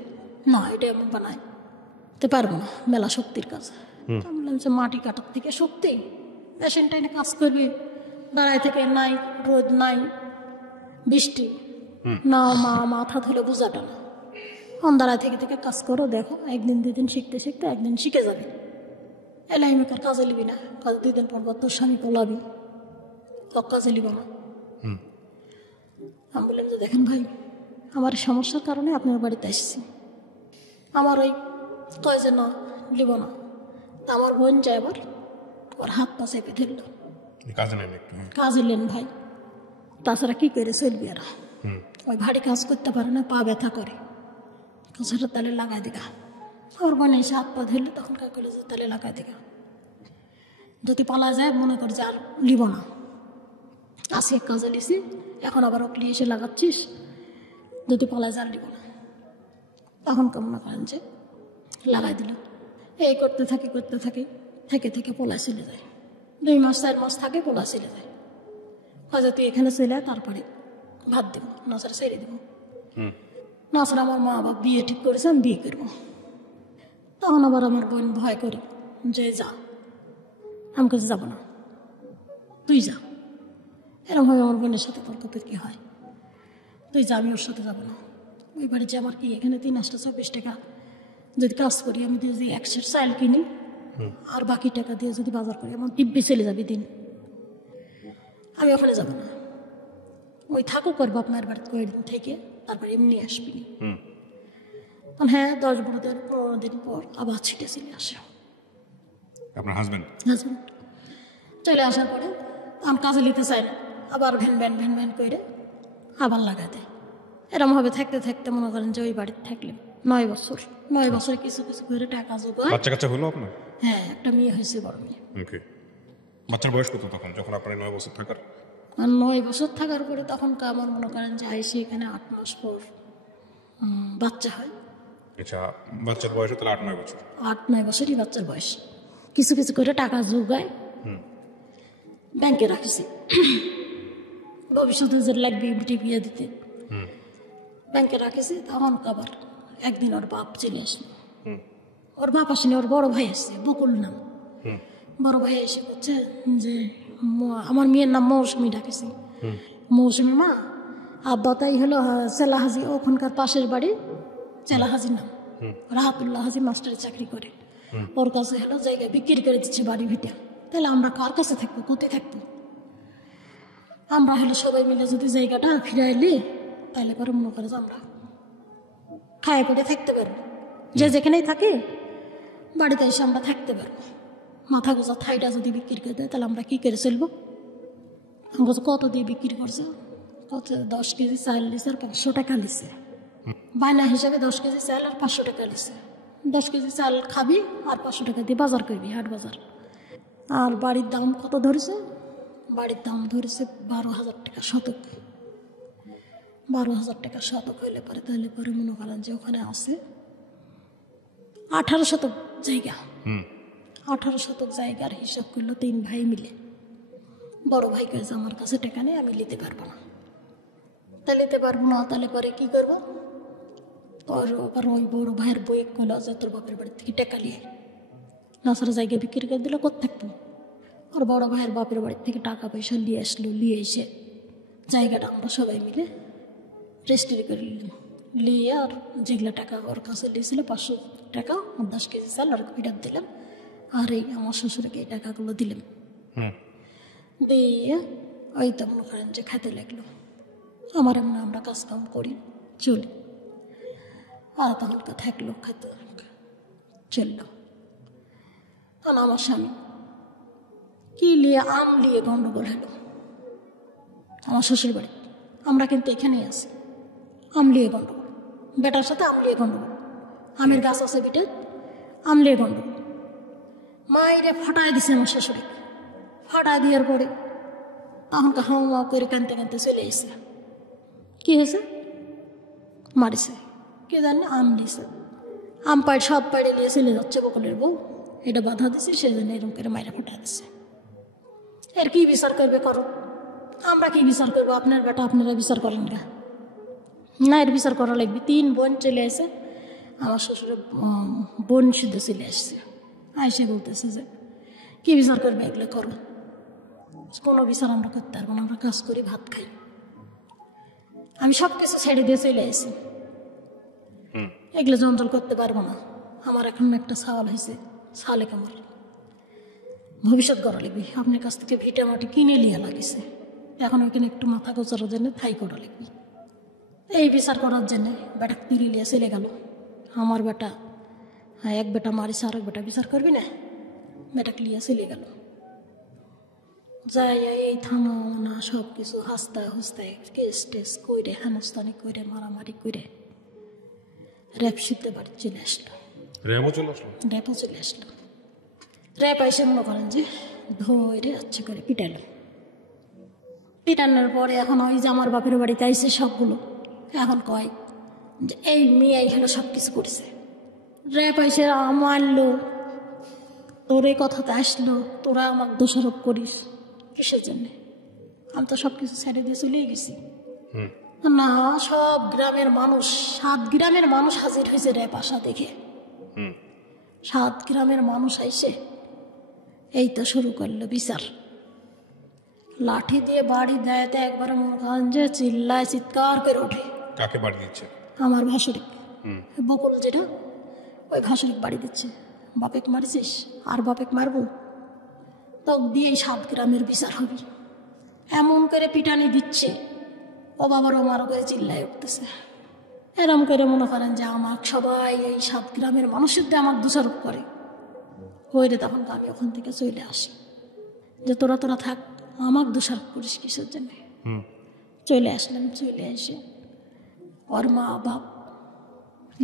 না, এটা আমি বানাইতে পারবো না, মেলা শক্তির কাজ। আমি বললাম যে মাটি কাটার থেকে শক্তি, মেশিন টাইনে কাজ করবি, দাঁড়ায় থেকে নাই, রোদ নাই, বৃষ্টি না, মাথা ধরে বোঝাটা না, দাঁড়ায় থেকে থেকে কাজ করো, দেখো 1 দিন 2 দিন শিখতে শিখতে একদিন শিখে যাবে। এলাই মেকার কাজে লিবি না, কাজ 2 দিন পর তোর স্বামী পলাবি, কাজে লিব না। আমি বললাম যে দেখেন ভাই, আমার সমস্যার কারণে আপনার বাড়িতে এসেছি, আমার ওই কয় যে না লিব না। তা আমার বোন যায় আবার ওর হাত পা চেপে ধরল, কাজে নেন ভাই, তাছাড়া কি করে চলবি। আর ওই ভারী কাজ করতে পারে না, পা ব্যথা করে, কাছাটা তালে লাগাই দিগা। ওর বোন এসে হাত পা ধরলে তখন কা করলে যে তালে লাগাই দিগা, যদি পালা যায় মনে কর যে আর লিব না, আসি এক কাজে লিছি, এখন আবার ওকলি এসে লাগাচ্ছিস, যদি পালা যায় আর লিব না। তখন কেমন করেন যে লাগাই দিল, এই করতে থাকি থেকে থেকে পোলা চলে যায়। 2 মাস 4 মাস থাকে, পোলা চলে যায়। হয়তো তুই এখানে চলে আয়, তারপরে ভাত দেবো, নাচারা ছেড়ে দেবো। নাচারা আমার মা বাবা বিয়ে ঠিক করেছে, আমি বিয়ে করবো। তখন আবার আমার বোন ভয় করে যে যা, আমি কাছে যাবো না, তুই যা। এরমভাবে আমার বোনের সাথে তর্কতর্কি হয়, তুই যা, আমি ওর সাথে যাবো না। ওই বাড়িতে আমার কি এখানে 3-24 টাকা যদি কাজ করি, আমি যদি 100 চাল কিনি আর বাকি টাকা দিয়ে যদি বাজার করি, আমার দিব্যি চলে যাবে দিন। আমি ওখানে যাবো না, ওই থাকুক ওর বাপ মায়ের বাড়িতে কয়েকদিন থেকে তারপরে এমনি আসবি। হ্যাঁ, 10-12 দিন 15 দিন পর আবার ছিটে চলে আসে আপনার হাজবেন্ড চলে আসার পরে আমি কাজে নিতে চাই না, আবার ভ্যান ভ্যান করে আবার লাগাই দেয়। এরমভাবে থাকতে থাকতে মনে করেন যে ওই বাড়িতে থাকলে 9 বছর, 9 বছরে কিছু কিছু করে টাকা জোগায়। বাচ্চা কাচ্চা হলো আপনার? হ্যাঁ, একটা মেয়ে হয়েছে, বড় মেয়ে। ওকে, বাচ্চার বয়স কত তখন, যখন আপনার 9 বছর থাকার? আর 9 বছর থাকার পরে তখন আমার মনে করেন যে আইসি এখানে 8 মাস পর বাচ্চা হয়। আচ্ছা, বাচ্চার বয়স তাহলে 8-9 বছর? 8-9 বছরই বাচ্চার বয়স। কিছু কিছু করে টাকা জোগায়, ব্যাংকে রাখছি, ভবিষ্যতে যে লাগবে বিটি বিয়ে দিতে, ব্যাংকে রাখেছি। তখন আবার একদিন ওর বাপ চলে আসলো, ওর বাপ আসেনি, ওর বড় ভাই আসছে, বকুল নাম। বড় ভাই এসে বলছে যে আমার মেয়ের নাম মৌসুমি ডাকেছি, মৌসুমি মা, আব্বা তাই হলো চেলা হাজি, ওখানকার পাশের বাড়ি চেলা হাজির নাম, রাহাতুল্লাহ হাজি মাস্টারের চাকরি করে, ওর কাছে হলো জায়গা বিক্রি করে দিচ্ছে বাড়ি ভিতরে। তাহলে আমরা কার কাছে থাকবো, কোথায় থাকবো? আমরা হলে সবাই মিলে যদি জায়গাটা ফিরাইলি, তাহলে পরে মনে করে যে আমরা খায় পেটে থাকতে পারবো, যে যেখানেই থাকে বাড়িতে এসে আমরা থাকতে পারবো। মাথা গোজা থাইটা যদি বিক্রি করে দেয়, তাহলে আমরা কী করে চলবো? কত দিয়ে বিক্রি করছে? কত? 10 কেজি চাল নিছে আর 500 টাকা নিছে, বায়না হিসাবে 10 কেজি চাল আর 500 টাকা নিছে। 10 কেজি চাল খাবি আর 500 টাকা দিয়ে বাজার করবি, হাট বাজার। আর বাড়ির দাম কত ধরেছে? বাড়ির দাম ধরেছে 12,000 টাকা শতক। 12,000 টাকা শতক হইলে পরে, তাহলে পরে মনে করেন যে ওখানে আছে 18 শতক জায়গা। 18 শতক জায়গার হিসাব করলো 3 ভাই মিলে। বড় ভাই কেছে আমার কাছে টাকা নেই, আমি নিতে পারবো না। তা নিতে পারবো না, তাহলে পরে কি করবো? তোর ওই বড় ভাইয়ের বই কলো যে তোর বাপের বাড়ি থেকে টাকা নিয়ে নাসারা জায়গা বিক্রি করে দিলে কোথা থাকবো? আর বড় ভাইয়ের বাপের বাড়ি থেকে টাকা পয়সা নিয়ে আসলো, নিয়ে এসে জায়গাটা আমরা সবাই মিলে রেজিস্ট্রি করে নিলাম। নিয়ে আর যেগুলো টাকা ওর কাছে দিয়েছিল 500 টাকা, 10 কেজি চাল আর ফেরত দিলাম। আর এই আমার শ্বশুরকে এই টাকাগুলো দিলাম। দিয়ে ওই তো মনে করেন যে খেতে লাগলো। আমার এমন আমরা কাজ কাম করি, চলি। আর তখনকে থাকলো, খেতে চললো। তখন আমার স্বামী কি নিয়ে আম নিয়ে গন্ডগোল হলো। আমার শ্বশুর বাড়ি। আমরা কিন্তু এখানেই আছি, আমলিয়ে গণ্ডগোল, বেটার সাথে আমলিয়ে গণ্ডগোল, আমের গাছ আছে বিটে, আমলিয়ে গণ্ডগোল। মায়েরা ফাটাই দিছে আমার শ্বশুরে, ফাটাই দেওয়ার পরে তখনকে হাওয়া করে কানতে কানতে চলে এসে কি হয়েছে, মারিছে, কে জানে আম দিছে, আম পাড় সব পাড়ে নিয়ে চলে যাচ্ছে বকুলের বউ, এটা বাধা দিছে, সেই জন্য এরকম করে মায়েরা ফাটাই দিচ্ছে। এর কি বিচার করবে করো, আমরা কি বিচার করবো? আপনার বেটা আপনারা বিচার করেন না, না এর বিচার করা লাগবে। 3 বোন চলে আসে, আমার শ্বশুরের বোন শুদ্ধ চলে আসছে, আইসে বলতেছে যে কি বিচার করবে, এগুলো করো। কোনো বিচার আমরা করতে পারবো না, আমরা কাজ করি, ভাত খাই। আমি সব কিছু ছেড়ে দিয়ে চলে আসি, এগুলো জঞ্জল করতে পারবো না। আমার এখন একটা ছাওয়াল হয়েছে, ছালে আমার ভবিষ্যৎ করা লাগবে। আপনার কাছ থেকে ভিটা মাটি কিনে লিয়া লাগিছে, এখন ওইখানে একটু মাথা গোচার জন্য থাই করা লাগবে। এই বিচার করার জন্যে বেটা কিনে লিয়ে চলে গেল। আমার বেটা, হ্যাঁ, এক বেটা মারিছে, আর এক বেটা বিচার করবি না, বেটাকে লিয়ে চলে গেল। যাই এই থানা না সব কিছু হাসতায় হাসতায় কেস টেস কইরে, হেনস্তানি কইরে, মারামারি করে র্যাপ বাড়ি চলে আসলো। র্যাবও চলে আসলো? র্যাপও চলে আসলো। র্যাপ এসে মনে করেন যে ধরে হচ্ছে করে পিটালো। পিটানোর পরে এখন ওই যে আমার বাপের বাড়িতে আইসে সবগুলো, এখন কয় যে এই মেয়ে এখানে সব কিছু করেছে। র্যাপ এসে মারলো, তোর এই কথাতে আসলো, তোরা আমাকে দোষারোপ করিস কিসের জন্যে? আমি তো সব কিছু ছেড়ে দিয়ে চলেই গেছি। না, সব গ্রামের মানুষ, 7 গ্রামের মানুষ হাজির হয়েছে র্যাপ আসা দেখে। 7 গ্রামের মানুষ আইসে এই তো শুরু করলো বিচার। লাঠি দিয়ে বাড়ি দেয়, একবারে মনে করেন যে চিল্লায়, চিৎকার করে ওঠে। কাকে বাড়ি দিচ্ছে? আমার ভাসুরি, বকুল যেটা, ওই ভাসুরি বাড়ি দিচ্ছে। বাপেক মারিছিস আর বাপেক মারবো, তক দিয়েই 7 গ্রামের বিচার হবে। এমন করে পিটানি দিচ্ছে, ও বাবার ও মারো করে চিল্লায় উঠতেছে। এরম করে মনে করেন যে আমার সবাই এই 7 গ্রামের মানুষের দিয়ে আমার দোষারোপ করে কইরে। তখন আমি ওখান থেকে চলে আসি যে তোরা থাক, আমার দোষারোপ করিস কিসের জন্য? চলে আসলাম। চলে এসে ওর মা বাপ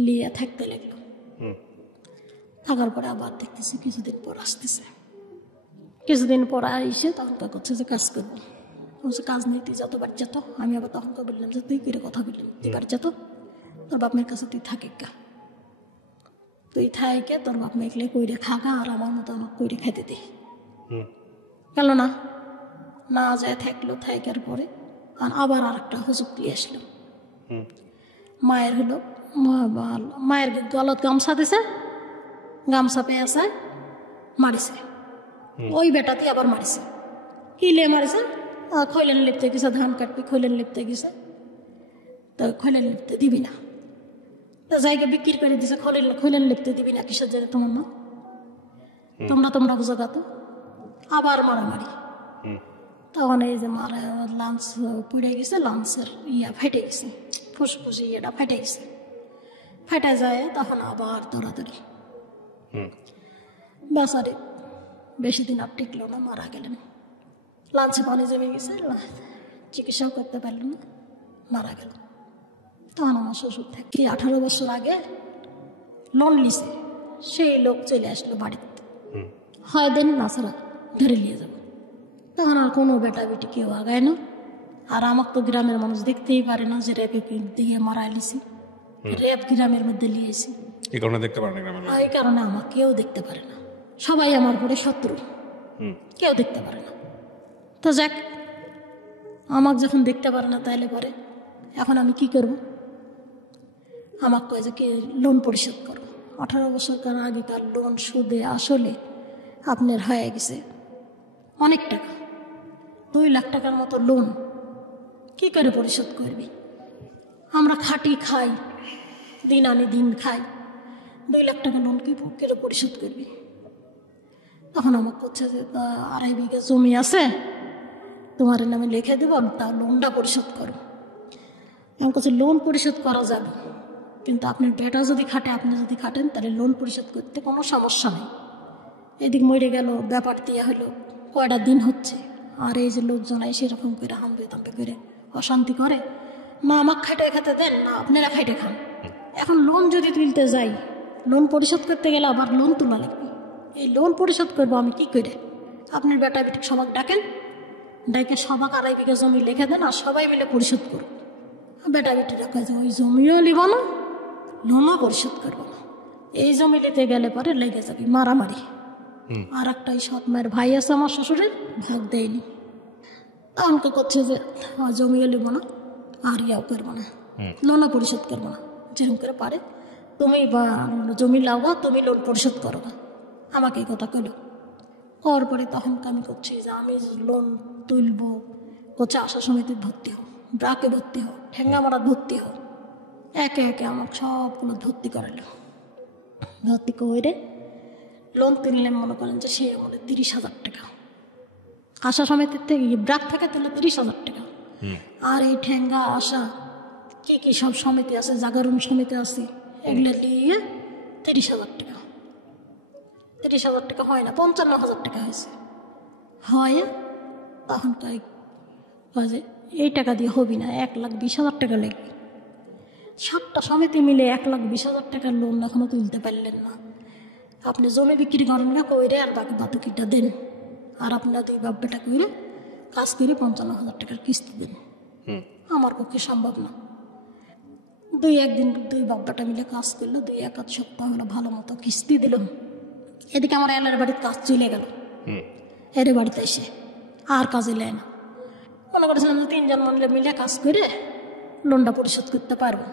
লিয়ে থাকতে লাগলো। থাকার পরে আবার দেখতেছি কিছুদিন পর আসতেছে। কিছুদিন পর এসে তখন করছে যে কাজ করবো, বলছে কাজ নেই, তুই যত বাড়ি যেত। আমি আবার তখন বললাম যে তুই করে কথা বললাম, তুই বাড়ি যেত, তোর বাপ মেয়ের কাছে তুই থাকে গা, তুই থাকে তোর বাপ মেয়েকে কইরে খাগা, আর আমার মতো আমাকে কইরে খাইতে দে। গেল না, না যায় থাকলো। থাকার পরে আর আবার আর একটা হুজুক দিয়ে আসলো। মায়ের হলো, মায়ের গলত গামছা দিছে, গামছা পেয়েছে, মারিছে। ওই বেটাতে আবার মারিছে। কিলে মারিছে? খৈলেন লিপতে গেছে, ধান কাটবি, খৈলেন লিপতে গেছে, তো খৈলেন লিপতে দিবি না, তো জায়গা বিক্রি করে দিছে। খৈলেন লিপতে দিবি না কিসের জন্য? তোমার মা, তোমরা বুঝো গাতো। আবার মারামারি। তখন এই যে মারা লাঞ্চ পুড়ে গেছে, লাঞ্চের ফেটে গেছে, ফুসফুস ইয়েটা ফেটে গেছে। ফেটে যায়, তখন আবার দৌড়াদৌড়ি। বাসারে বেশি দিন আর টিকলো না, মারা গেলেন। লাঞ্চে পানি জমে গেছে, চিকিৎসাও করতে পারল না, মারা গেল। তখন আমার শ্বশুর থেকে 18 বছর আগে লোন নিছে, সেই লোক চলে আসলো বাড়িতে। হয় দেন না ছাড়া ধরে নিয়ে যাবো। তখন আর কোনো বেটা বেটি কেউ আগায় না। আর আমাকে তো গ্রামের মানুষ দেখতেই পারে না যে রেপে দিয়ে মারা লিছি, রেপ গ্রামের মধ্যে লিয়েছি। এই কারণে দেখতে পারে না, এই কারণে আমাকে কেউ দেখতে পারে না, সবাই আমার পরে শত্রু, কেউ দেখতে পারে না। তো যাক, আমাকে যখন দেখতে পারে না তাইলে পরে এখন আমি কি করব? আমাকে কয়ে যে কি লোন পরিশোধ করো। 18 বছর আগেকার লোন সুদে আসলে আপনার হয়ে গেছে অনেক টাকা, 2 লাখ টাকার মতো লোন। কি করে পরিশোধ করবি? আমরা খাটি খাই, দিন আনি দিন খাই, 2 লাখ টাকা লোন কি করে পরিশোধ করবি? তখন আমাকে করছে যে 2.5 বিঘা জমি আছে, তোমার নামে লিখে দেবো, তা লোনটা পরিশোধ করো। আমার কাছে লোন পরিশোধ করা যাবে, কিন্তু আপনার বেটা যদি খাটে, আপনি যদি খাটেন, তাহলে লোন পরিশোধ করতে কোনো সমস্যা নেই। এদিক মরে গেল, ব্যাপার দিয়ে হলো, কয়টা দিন হচ্ছে, আর এই যে লোকজন সেরকম করে হামবে তাম্বে করে অশান্তি করে, না আমাকে খাইটে খেতে দেন, না আপনারা খাইটে খান। এখন লোন যদি তুলতে যাই, লোন পরিশোধ করতে গেলে আবার লোন তোলা লাগবে। এই লোন পরিশোধ করবো আমি কি করে? আপনার বেটা বেটি সবাক ডাকেন, ডাকে সবাক 2.5 বিঘা জমি লিখে দেন আর সবাই মিলে পরিশোধ করুন। বেটা বেটিরা কাজে ওই জমিও নিব না, লোনও পরিশোধ করবো না। এই জমি নিতে গেলে পরে লেগে যাবে মারামারি। আর একটা সৎ মায়ের ভাই আছে আমার শ্বশুরের, ভাগ দেয়নি। তখন করছে যে জমিও নিব না আর ইয়াও করবো না, লোনও পরিশোধ করবো না। যেরকম করে পারে তুমি বা জমি লাও, তুমি লোন পরিশোধ করো না, আমাকে এই কথা কইল। হওয়ার পরে তখন আমি করছি যে আমি লোন তুলবো, করছে আশা সমিতি ভর্তি হোক, ব্রাকে ভর্তি হোক, ঠেঙ্গামারা ভর্তি হোক, একে একে আমাকে সবগুলো ভর্তি করালো। ভর্তি করে লোন তুললে মনে করেন যে সে বলে 30,000 টাকা, আশা সমিতির থেকে ব্রাক থেকে তুলে 30,000 টাকা। আর এই ঠেঙ্গা আশা কি কি সব সমিতি আছে, জাগরণ সমিতি আছে, এগুলো নিয়ে 30,000 টাকা। 30,000 টাকা হয় না, 55,000 টাকা হয়েছে। হয় তখন যে এই টাকা দিয়ে হবি না, 1,20,000 টাকা লেগে। 7টা সমিতি মিলে 1,20,000 টাকার লোন এখনো তুলতে পারলেন না। আপনি জমি বিক্রি করেন না কইরে আর বাকি বাতুকিটা দেন, আর আপনার 2 বাপ বেটা কইরে কাজ করে 55,000 টাকার কিস্তি দেন। আমার পক্ষে সম্ভব না। 2 দিন 2 বাপ বেটা মিলে কাজ করলো, 2-1 সপ্তাহ হলো ভালো মতো কিস্তি দিলাম। এদিকে আমার এলার বাড়ির কাজ চলে গেল, এর বাড়িতে এসে আর কাজে নেয় না। মনে করেছিলাম যে 3 জন মিলে কাজ করে লোনটা পরিশোধ করতে পারবো,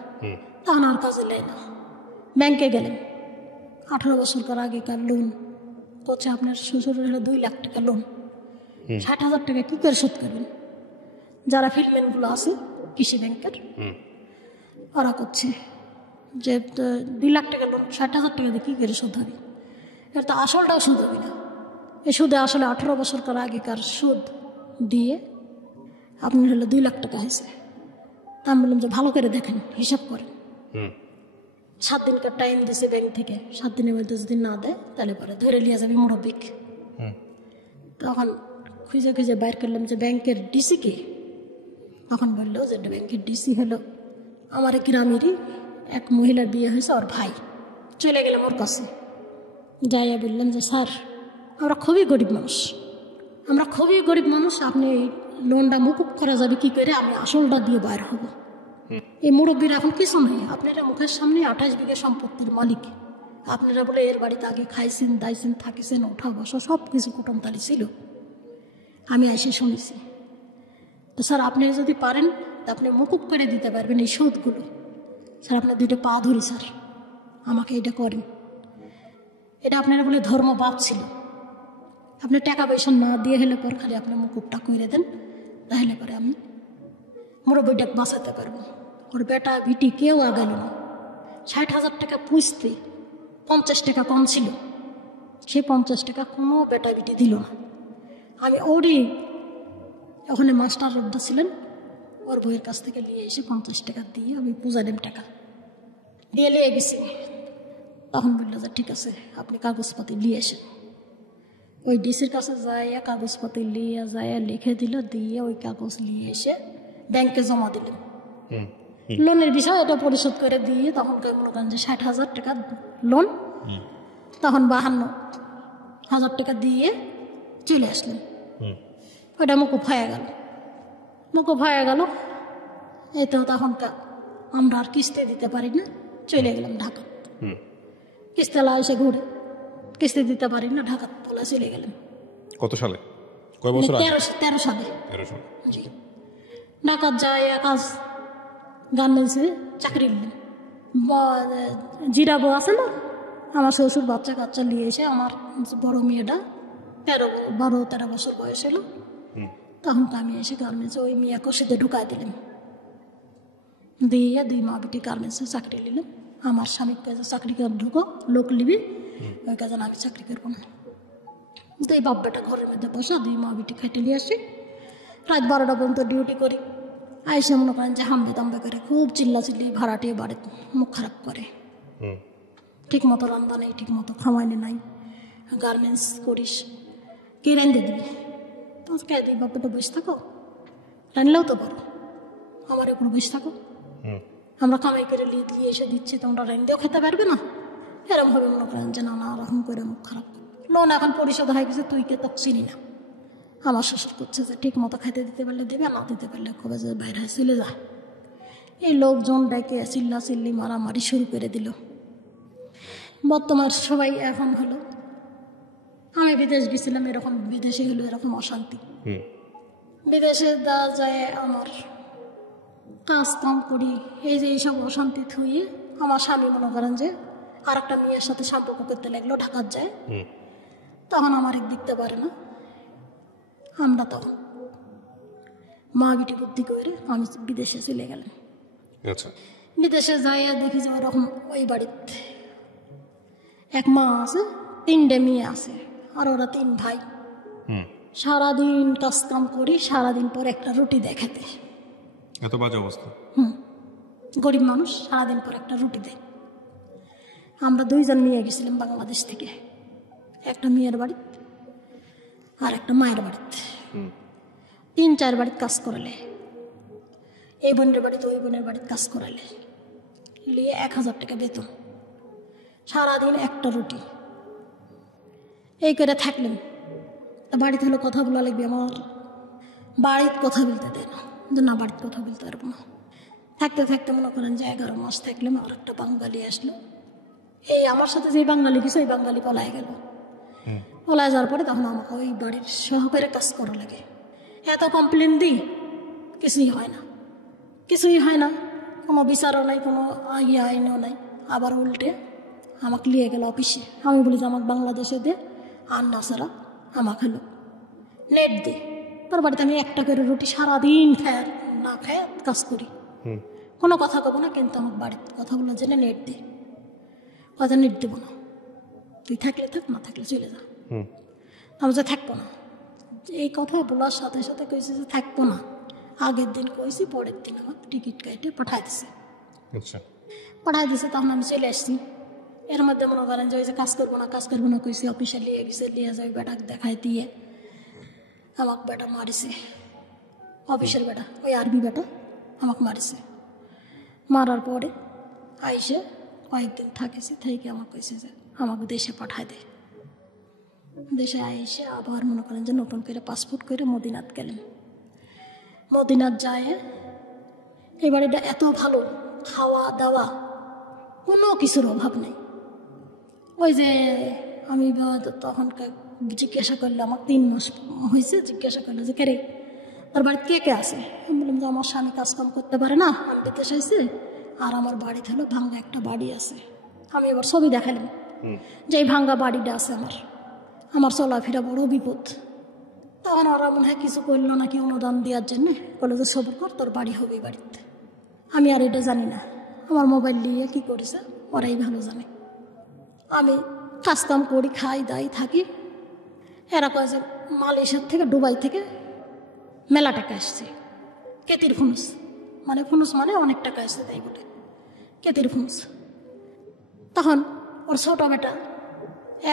তখন আর কাজে নেয় না। ব্যাংকে গেলেন, 18 বছর আগেকার লোন করছে, আপনার শ্বশুরের হলো 2 লাখ টাকা লোন, 60,000 টাকা কী করে শোধ করবেন? যারা ফিল্ডম্যানগুলো আছে কৃষি ব্যাংকের, ওরা করছে যে 2 লাখ টাকা লোন 60,000 টাকা দিয়ে কী করে শোধ হবে? এর তো আসলটাও সুদ হবে না। এই সুদে আসলে 18 বছর আগেকার সুদ দিয়ে আপনার হলো 2 লাখ টাকা হয়েছে। তা আমি বললাম যে ভালো করে দেখেন, হিসাব করেন। 7 দিনকার টাইম দিয়েছে ব্যাংক থেকে, 7 দিনের মধ্যে যদি না দেয় তাহলে পরে ধরে নিয়ে যাবে মুরব্বিক। তখন খুঁজে খুঁজে বাইর করলাম যে ব্যাংকের ডিসি কে। তখন বললো যে ব্যাংকের ডিসি হলো আমার গ্রামেরই এক মহিলার বিয়ে হয়েছে, ওর ভাই। চলে গেলাম ওর কাছে, যাইয়া বললাম যে স্যার আমরা খুবই গরিব মানুষ, আপনি এই লোনটা মুকুব করা যাবে কি করে? আমি আসলটা দিয়ে বাইর হব। এই মুরব্বীর এখন কিছু নাই, আপনারা মুখের সামনে 28 বিঘা সম্পত্তির মালিক। আপনারা বলে এর বাড়িতে আগে খাইছেন, দাইছেন, থাকিছেন, ওঠা বসা সব কিছু কুটুমতালি ছিল, আমি এসে শুনেছি। তো স্যার আপনি যদি পারেন তা আপনি মুকুব করে দিতে পারবেন এই সুদগুলো। স্যার আপনার 2টা পা ধরি স্যার, আমাকে এটা করেন। এটা আপনারা বলে ধর্ম বাপ ছিল, আপনি টাকা পয়সা না দিয়ে হলে পর খালি আপনি মুকুবটা করে দেন, তাহলে পরে আমি মুরব্বীটা বাঁচাতে পারবো। ওর বেটা বিটি কেউ আগাল না। 60,000 টাকা পুষতে 50 টাকা কম ছিল, সে 50 টাকা কোনো বেটা বিটি দিল না। আমি ওরই ওখানে মাস্টার রোডটা ছিলেন, ওর বইয়ের কাছ থেকে নিয়ে এসে 50 টাকা দিয়ে আমি পূজা দেব টাকা দিয়ে নিয়ে গেছি। তখন বললো যে ঠিক আছে আপনি কাগজপাতি নিয়ে এসেন। ওই ডিসির কাছে যাইয়া কাগজপাতি নিয়ে যাইয়া লিখে দিল, দিয়ে ওই কাগজ নিয়ে এসে ব্যাংকে জমা দিলেন। লোনের বিষয় এটা পরিশোধ করে দিয়ে তখন মনে করেন যে 60,000 টাকা লোন, তখন 52,000 টাকা দিয়ে চলে আসলেন। ওইটা মুকুব হয়ে গেল। এই তো তখনকার আমরা আর কিস্তি দিতে পারি না, চলে গেলাম ঢাকা। কিস্তিওয়ালা এসে ঘুরে, কিস্তি দিতে পারি না, ঢাকা তোলা চলে গেলাম। কত সালে? কয় বছর আগে? 13 সালে। 13 সালে। জি, ঢাকা যায় কাজ গার্মেন্টসে চাকরি নিলাম। জিরাবো আছে না, আমার শ্বশুর বাচ্চা কাচ্চা নিয়ে এসে আমার বড় মেয়েটা 12-13 বছর বয়স হলো, তখন তো আমি এসে গার্মেন্টসে ওই মেয়ে কষিতে ঢুকাই দিলাম, দিয়ে 2 মা বেটি গার্মেন্টসে চাকরি নিলাম। আমার স্বামীর কাছে চাকরি করে ঢুকো, লোক নিবি, ওই কাজে আমি চাকরি করবো না। 2 বাপ বেটা ঘরের মধ্যে বসা, 2 মা বেটি খাইতে নিয়ে আসি, রাত 12টা পর্যন্ত ডিউটি করি। আইসে মনে করেন যে হামবে দাম্বে করে খুব চিল্লাচিল্লি, ভাড়াটিয়ে বাড়িতে মুখ খারাপ করে, ঠিক মতো রান্না নেই, ঠিক মতো খাওয়াইনি নাই। গার্মেন্টস করিস কে রেঁধে দিবি? তো কে দিই বাপে তো বসে থাকো, রানলেও তো পারো, আমার এগুলো বসে থাকো, আমরা কামাই করে লিয়ে এসে দিচ্ছি, তোমরা রান্দেও খেতে পারবে না। এরকম ভাবে মনে করেন যে নানা রকম করে মুখ খারাপ। লোন এখন পরিশোধ হয়ে গেছে, তুই কে তোকে চিনি না। আমার শ্বশুর করছে যে ঠিক মতো খাইতে দিতে পারলে দেবে, না দিতে পারলে কবে যে বাইরে চলে যায়। এই লোকজন ডেকে চিল্লা চিল্লি মারামারি শুরু করে দিল। বর্তমান সবাই এখন হলো, আমি বিদেশ গেছিলাম, এরকম বিদেশে হলো এরকম অশান্তি। বিদেশে দেওয়া যায় আমার কাজ কাম করি, এই যে এইসব অশান্তি থুয়ে আমার স্বামী মনে করেন যে আর একটা মেয়ের সাথে সম্পর্ক করতে লাগলো, ঢাকার যায়। তখন আমার দেখতে পারে না, আমরা তখন মা বিটি বুদ্ধি করে আমি বিদেশে চলে গেলাম। বিদেশে যাইয়া দেখি যে ওরকম ওই বাড়িতে এক মা আছে, 3টে মেয়ে আছে, আর ওরা 3 ভাই। সারাদিন কাজ কাম করি, সারাদিন পর একটা রুটি দেখাতে। এত বাজে অবস্থা। গরিব মানুষ, সারাদিন পর একটা রুটি দেয়। আমরা 2 জন নিয়ে গেছিলাম বাংলাদেশ থেকে, একটা মেয়ের বাড়ি আর একটা মায়ের বাড়িতে। 3-4 বাড়িতে কাজ করালে, এই বোনের বাড়িতে ওই বোনের বাড়িতে কাজ করালে, নিয়ে 1000 টাকা বেতন, সারাদিন একটা রুটি। এই করে থাকলেন। বাড়িতে হলো কথা বলা লাগবে, আমার বাড়িতে কথা বলতে দেয় না, যে না বাড়িতে কথা বলতে পারবো না। থাকতে থাকতে মনে করেন যে 11 মাস থাকলাম, আর একটা বাঙালি আসলো। এই আমার সাথে যে বাঙালি গেছে, ওই বাঙালি পলায় গেল। পলায় যাওয়ার পরে তখন আমাকে ওই বাড়ির সহকারে কাজ করা লাগে। এত কমপ্লেন দিই, কিছুই হয় না, কিছুই হয় না, কোনো বিচারও নাই, কোনো আইনও নাই। আবার উল্টে আমাকে নিয়ে গেল অফিসে। আমি বলি যে আমাকে বাংলাদেশে দে, আর না ছাড়া আমাকে হলো নেট দে। তোর বাড়িতে আমি একটা করে রুটি সারাদিন খায় না খায় কাজ করি, কোনো কথা কব না, কিন্তু আমার বাড়িতে কথা বলার জন্য নেট দে। কথা নেট দেবো না, তুই থাকলে থাক, না থাকলে চলে যা। আমি যে থাকবো না, এই কথা বলার সাথে সাথে কইছে যে থাকবো না। আগের দিন কইছি, পরের দিন আমার টিকিট কেটে পাঠাই দিছে। পাঠাই দিছে, তখন আমি চলে আসছি। এর মধ্যে মনে করেন যে ওই যে কাজ করবো না কইছি, অফিসে নিয়ে গেছে, নিয়ে যাই বেটা দেখাই দিয়ে আমাকে বেটা মারিছে। অফিসের বেটা, ওই আরবি বেটা আমাকে মারিছে। মারার পরে আইসে কয়েকদিন থাকেছে, থেকে আমাকে কইছে যে আমাকে দেশে পাঠায় দে। দেশে আইসে আবার মনে করেন যে নতুন করে পাসপোর্ট করে মদিনাত গেলেন। মদিনাত যায়, এই বাড়িটা এত ভালো, খাওয়া দাওয়া কোনো কিছুর অভাব নেই। ওই যে আমি তখন জিজ্ঞাসা করলে, আমার 3 মাস হয়েছে, জিজ্ঞাসা করলো যে কে রে তোর বাড়িতে কে কে আছে? আমি বললাম যে আমার স্বামী কাজকাম করতে পারে না, আমি বিদেশ আইছি, আর আমার বাড়িতে হলো ভাঙ্গা একটা বাড়ি আছে। আমি এবার ছবি দেখালাম যে এই ভাঙ্গা বাড়িটা আছে, আমার চলাফেরা বড় বিপদ। তখন ওরা মনে হয় কিছু করলো নাকি অনুদান দেওয়ার জন্য, বলে যে সবর কর, তোর বাড়ি হবে বাড়িতে। আমি আর এটা জানি না, আমার মোবাইল নিয়ে কী করেছে ওরাই ভালো জানে। আমি কাজকাম করি, খাই দাই থাকি। এরা কয় যে মালয়েশিয়ার থেকে, দুবাই থেকে মেলা টাকা আসছে, কেতির ফুনুস, মানে ফুনুস মানে অনেক টাকা আসছে, তাই বলে কেতির ফুনুস। তখন ওর ছোট বেটা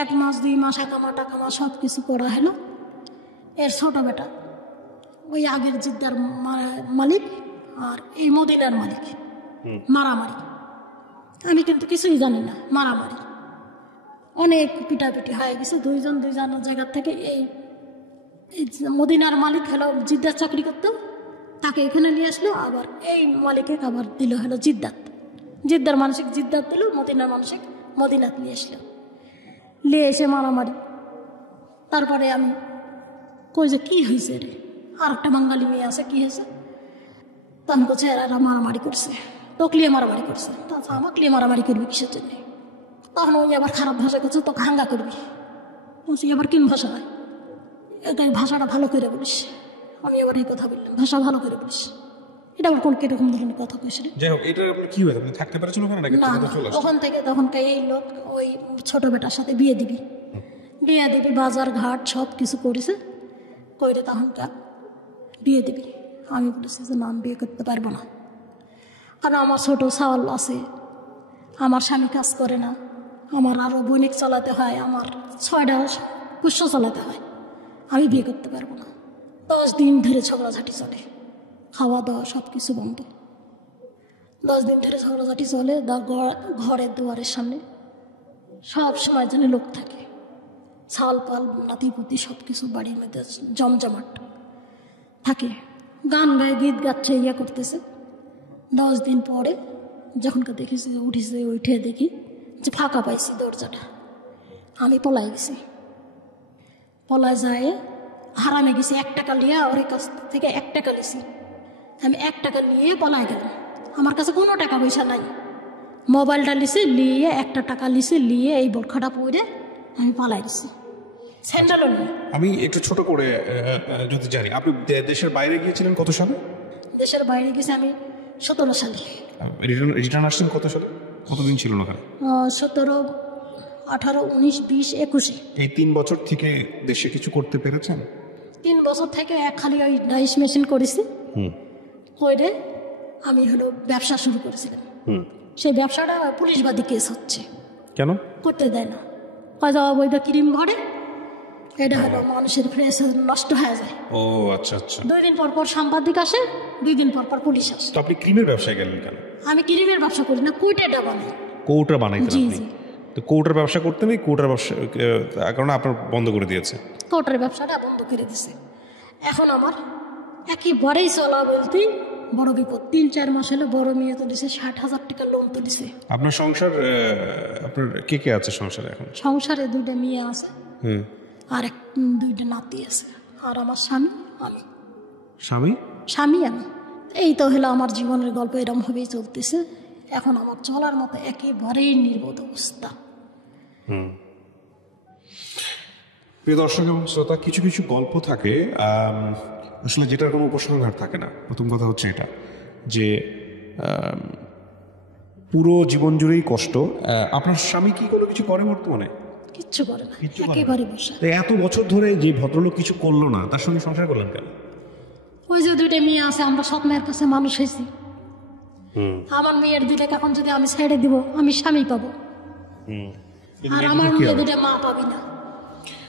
1 মাস 2 মাস টাকামা সব কিছু করা হলো। এর ছোট বেটা ওই আগের জিদ্দার মালিক আর এই মদিনার মালিক মারামারি। আমি কিন্তু কিছুই জানি না, মারামারি অনেক পিটাপিটি হয়ে গেছে। 2 জন 2 জনের জায়গার থেকে এই মদিনার মালিক হলো জিদ্দার চাকরি করতো, তাকে এখানে নিয়ে আসলো। আবার এই মালিকে আবার দিল হলো জিদ্দার মানসিক জিদ্দাত দিল, মদিনার মানসিক মদিনাত নিয়ে আসলো। নিয়ে এসে মারামারি। তারপরে আমি কই যে কী হয়েছে রে, আর একটা বাঙালি মেয়ে আছে, কী হয়েছে? তখন করছে এরা মারামারি করছে, তোকে নিয়ে মারামারি করছে। তাছাড়া আমাকে নিয়ে মারামারি করবি কিসের জন্য? তখন ওই আবার খারাপ ভাষা করছে, তোকে হাঙ্গা করবি। বলছি এবার কিন ভাষা হয়, এটা ভাষাটা ভালো করে বলিস। আমি এবার এই কথা বললাম, ভাষা ভালো করে বলিস। এটা আবার কোন কিরকম ধরনের কথা কইছে রে? যাই হোক, এটা আপনার কি হয়, আপনি থাকতে পারছেন ওখানে নাকি? না, ওখান থেকে তখনকার এই লোক ওই ছোট বেটার সাথে বিয়ে দিবি, বাজার ঘাট সব কিছু করেছে, করে তখনকার বিয়ে দিবি। আমি বলেছি যে না, আমি বিয়ে করতে পারবো না, কারণ আমার ছোট চাওয়াল আছে, আমার স্বামী কাজ করে না, আমার আরও বৈনিক চালাতে হয়, আমার 6টা পুষ্য চালাতে হয়, আমি বিয়ে করতে পারবো না। 10 দিন ধরে ঝগড়াঝাটি চলে, খাওয়া দাওয়া সব কিছু বন্ধ। 10 দিন ধরে ঝগড়াঝাটি চলে। ঘরের দুয়ারের সামনে সব সময় যেন লোক থাকে, ছাল পাল নাতিপুতি সব কিছু বাড়ির মধ্যে জমজমাট থাকে, গান গায়ে গীত গাচ্ছে, ইয়ে করতেছে। 10 দিন পরে যখন দেখেছি উঠেছে, উঠে দেখি যে ফাঁকা পাইছি দরজাটা। আমি পলাই গেছি, পলায় যায় হারামে গেছি। 1 টাকা নিয়ে ওর কাছ থেকে 1 টাকা লিছি। আমি 1 টাকা নিয়ে পলায় গেলাম। আমার কাছে কোনো টাকা পয়সা নাই। মোবাইলটা লিছি, নিয়ে 1 টাকা লিছি, নিয়ে এই বোরখাটা পরে আমি পালাই গেছি। স্যান্ডেলও নিয়ে। আমি একটু ছোট করে যদি জানি, আপনি দেশের বাইরে গিয়েছিলেন কত সালে? দেশের বাইরে গেছি আমি 17 সালে। রিটার্ন আসছেন কত সালে? কতদিন ছিল ওখানে? 17, 18, 19, 20, 21। এই 3 বছর থেকে দেশে কিছু করতে পেরেছেন? 3 বছর থেকে খালি ওই ডাইস মেশিন করেছি। করে আমি ব্যবসা শুরু করেছিলাম। সেই ব্যবসাটা পুলিশবাদী কেস হচ্ছে। কেন করতে দেয় না? হয়তো অবৈধ ক্রিম ঘরে, এটা মানুষের ফ্রেশ নষ্ট হয়ে যায়। ও আচ্ছা আচ্ছা। 2 দিন পর পর সাংবাদিক আসে, 2 দিন পর পর পুলিশ আসে। তো আপনি ক্রিমের ব্যবসায় গেলেন কেন? আমি ক্রিমের ব্যবসা করি না, কুইটেটা বানাই। কৌটা বানাইতেন জি আপনি? জি। তো কৌটার ব্যবসা করতেন, এই কৌটার ব্যবসা কারণ আপনার বন্ধ করে দিয়েছে। কৌটার ব্যবসাটা বন্ধ করে দিছে। এখন আমার একেবারেই চলা বলতেই বড় বিপদ। 3-4 মাস হলে বড় মেয়ে তো দিছে 60,000 টাকা লোন তো দিছে। আপনার সংসার, আপনার কে কে আছে সংসারে এখন? সংসারে 2টা মেয়ে আছে, হুম। আর 2টা নাতি আছে, আর আমার স্বামী, আমি। স্বামী? আমি। এই তো আমার জীবনের গল্প এরকম ভাবেই চলতেছে। এখন আমার চলার মতো একেবারেই নির্বোধ অবস্থা। প্রিয় দর্শক এবং শ্রোতা, কিছু কিছু গল্প থাকে আসলে যেটার কোনো উপসংহার থাকে না। প্রথম কথা হচ্ছে এটা যে পুরো জীবন জুড়েই কষ্ট। আপনার স্বামী কি কোনো কিছু করে বর্তমানে? কিচ্ছু করে না, একেবারে বসে। এত বছর ধরে যে ভদ্রলোক কিছু করলো না, তার সঙ্গে সংসার করলেন কেন? ওই যে 2টা মেয়ে আছে, আমরা সৎ মায়ের কাছে মানুষ হয়েছি। আমার মেয়ের 2টাকে এখন যদি আমি ছেড়ে দিব, আমি স্বামী পাবো, আর আমার মেয়ে 2টা মা পাবি না।